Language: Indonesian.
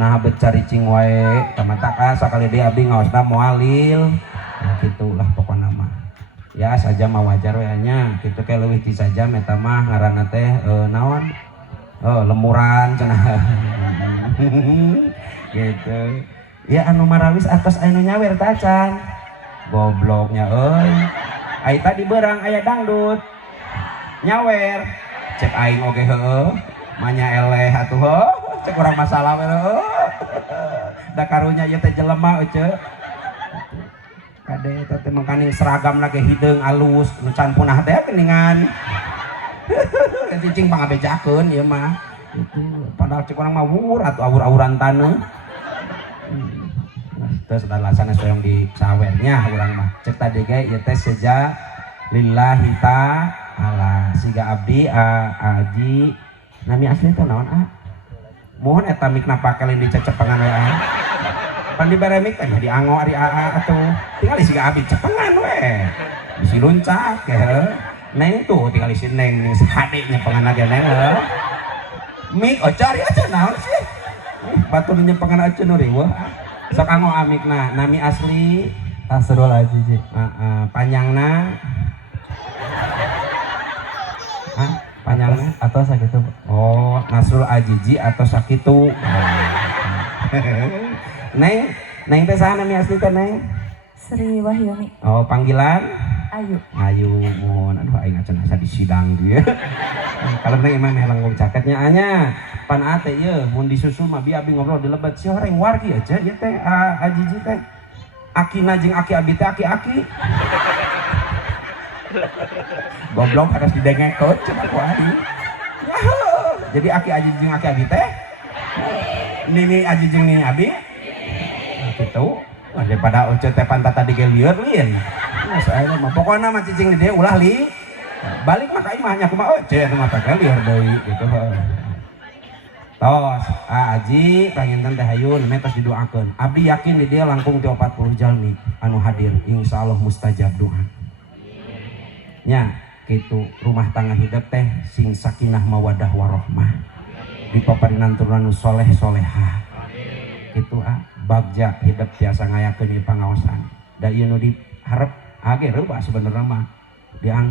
nah becari cing wae tamata ka sakali dia abdi ngaosna moalil nah gitulah pokokna mah ya saja mah wajar we nya kitu ke leuwih ti sajam eta mah ngaranna teh naon lemuran cenah gitu ya anu marawis atos anu nyawer tacan gobloknya euy ai tadi beurang aya dangdut nyawer cek aing oge heueuh manya eleh atuh cek urang masalah we da karunya ieu teh jelema euceuk kade eta teh mangkaning seragam lagi hideung alus nu can punah teh geuningan cicing pangabejakeun ieu mah itu padahal cek urang mah wur atuh awur-awuran taneuh terus alasanna soyong di sawernya urang mah cek tadi ge ieu teh seja lillahi ta'ala siga abdi aji nami asli teh naon mohon eta mikna pakelen dicecepengan we pan dibere mik teh diango ari atuh tinggal siga abdi cepengan we bisi luncak ya neng tuh tinggal si neng nih hadenya pengen ge neng mik cari aja naon sih batur nyepengan aja nu riweuh sok ango amikna nami asli Nasrul Ajiji panjangna panjangna atau sakitu oh Nasrul Ajiji atau sakitu neng teh saha nami asli teh neng Sri Wahyuni oh panggilan Ayu mohon aduh aing acan asa disidang dia kalau neng emang langgung caketnya anya pan ate ieu mun disusul mah bi abi ngobrol di lebat si horeng wargi aja ieu teh Ajiji teh akina jeung aki abi teh aki-aki goblok harus didengekot cenah ku aing jadi aki Aji jeung aki abi teh nini Aji jeung nini abi gitu daripada ocet teh pantat tadi ge lieur lin saya mah pokona mah cicing di dieu ulah li balik mah ka imah nya kumaha ocet mah teh lieur deui gitu tos Aji panginten teh hayun meh tos didoakeun abdi yakin di dieu langkung ti 40 jalmi anu hadir insyaallah mustajab doa nya gitu rumah tangga hidup teh sing sakinah mawadah warahmah dipaparinan turunan soleh solehah gitu bagja hidup tiasa ngayakeun ieu pangaosan da ieu nu diharep age reuba sebenarnya mah